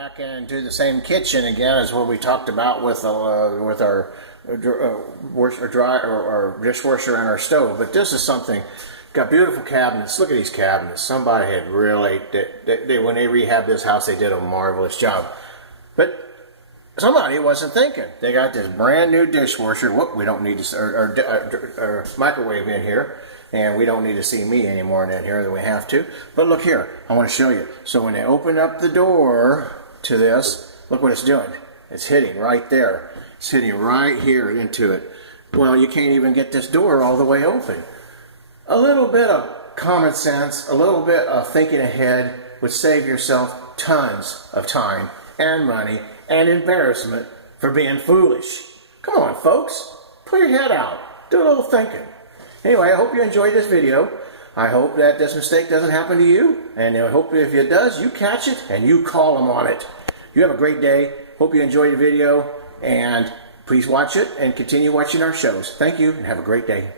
Back into the same kitchen again as what we talked about with our dishwasher and our stove. But this is something, got beautiful cabinets. Look at these cabinets. Somebody had really, when they rehabbed this house, they did a marvelous job. But somebody wasn't thinking. They got this brand new dishwasher. Whoop, we don't need to, microwave in here. And we don't need to see me any more in here than we have to. But look here, I want to show you. So when they open up the door to this, look what it's doing. It's hitting right there. It's hitting right here into it. Well, you can't even get this door all the way open. A little bit of common sense, a little bit of thinking ahead would save yourself tons of time and money and embarrassment for being foolish. Come on, folks. Put your head out. Do a little thinking. Anyway, I hope you enjoyed this video. I hope that this mistake doesn't happen to you. And I hope if it does, you catch it and you call them on it. You have a great day. Hope you enjoyed the video. And please watch it and continue watching our shows. Thank you and have a great day.